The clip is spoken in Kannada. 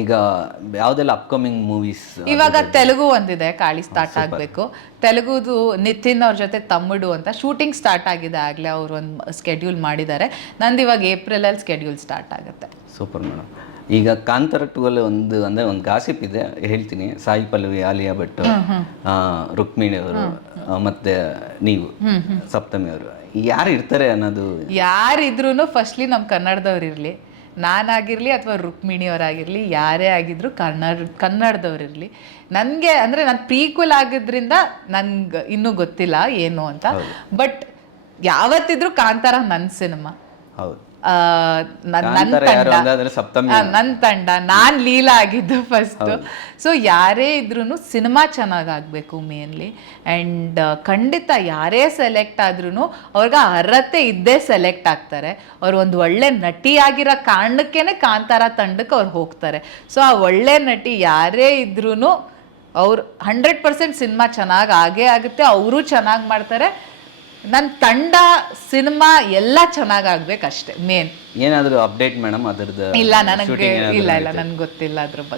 ಈಗ ಯಾವುದೆಲ್ಲ ಅಪ್ಕಮಿಂಗ್ ಮೂವೀಸ್? ಇವಾಗ ತೆಲುಗು ಒಂದಿದೆ, ಕಾಳಿ ಸ್ಟಾರ್ಟ್ ಆಗಬೇಕು. ತೆಲುಗುದು ನಿತಿನ್ ಅವ್ರ ಜೊತೆ ತಮ್ముడు ಅಂತ ಶೂಟಿಂಗ್ ಸ್ಟಾರ್ಟ್ ಆಗಿದೆ ಆಗಲೇ, ಅವ್ರು ಒಂದು ಸ್ಕೆಡ್ಯೂಲ್ ಮಾಡಿದ್ದಾರೆ. ನಂದು ಇವಾಗ ಏಪ್ರಿಲಲ್ಲಿ ಸ್ಕೆಡ್ಯೂಲ್ ಸ್ಟಾರ್ಟ್ ಆಗುತ್ತೆ. Super madam. ಈಗ ಕಾಂತಾರ 2 ಅಲ್ಲಿ ಒಂದು ಗಾಸಿಪ್ ಇದೆ, ಹೇಳ್ತೀನಿ. ಸಾಯಿ ಪಲ್ಲವಿ, ಆಲಿಯಾ ಭಟ್, ರುಕ್ಮಿಣಿ ಅವರು ಮತ್ತೆ ನೀವು ಸಪ್ತಮಿ ಅವರು ಯಾರು ಇರ್ತಾರೆ ಅನ್ನೋದು. ಯಾರಿದ್ರೂ ಫಸ್ಟ್ಲಿ ನಮ್ಮ ಕನ್ನಡದವ್ರು ಇರಲಿ, ನಾನಾಗಿರಲಿ ಅಥವಾ ರುಕ್ಮಿಣಿಯವರಾಗಿರಲಿ, ಯಾರೇ ಆಗಿದ್ರು ಕನ್ನಡದವ್ರಿರಲಿ. ನನಗೆ ಅಂದರೆ ನಾನು ಪ್ರೀಕ್ವಲ್ ಆಗಿದ್ರಿಂದ ನನ್ಗೆ ಇನ್ನೂ ಗೊತ್ತಿಲ್ಲ ಏನು ಅಂತ. ಬಟ್ ಯಾವತ್ತಿದ್ರೂ ಕಾಂತಾರ ನನ್ನ ಸಿನಿಮಾ. ಹೌದು, ನನ್ನ ತಂಡ, ನಾನು ಲೀಲಾ ಆಗಿದ್ದು ಫಸ್ಟ್. ಸೊ ಯಾರೇ ಇದ್ರೂ ಸಿನಿಮಾ ಚೆನ್ನಾಗಾಗಬೇಕು ಮೇನ್ಲಿ. ಆ್ಯಂಡ್ ಖಂಡಿತ ಯಾರೇ ಸೆಲೆಕ್ಟ್ ಆದ್ರೂ ಅವ್ರಿಗೆ ಅರ್ಹತೆ ಇದ್ದೇ ಸೆಲೆಕ್ಟ್ ಆಗ್ತಾರೆ. ಅವ್ರು ಒಂದು ಒಳ್ಳೆ ನಟಿಯಾಗಿರೋ ಕಾರಣಕ್ಕೇನೆ ಕಾಂತಾರ ತಂಡಕ್ಕೆ ಅವ್ರು ಹೋಗ್ತಾರೆ. ಸೊ ಆ ಒಳ್ಳೆ ನಟಿ ಯಾರೇ ಇದ್ರೂ ಅವ್ರು 100% ಸಿನಿಮಾ ಚೆನ್ನಾಗಿ ಆಗೇ ಆಗುತ್ತೆ, ಅವರು ಚೆನ್ನಾಗಿ ಮಾಡ್ತಾರೆ. ನನ್ನ ತಂಡ, ಸಿನಿಮಾ ಎಲ್ಲ ಚೆನ್ನಾಗಾಗ್ಬೇಕಷ್ಟೇ ಮೇನ್. ಏನಾದರೂ ಅಪ್ಡೇಟ್ ಮೇಡಮ್ ಅದರದ್ದು? ಇಲ್ಲ ನನಗೆ ಇಲ್ಲ ನನಗೆ ಗೊತ್ತಿಲ್ಲ ಅದ್ರ ಬಗ್ಗೆ.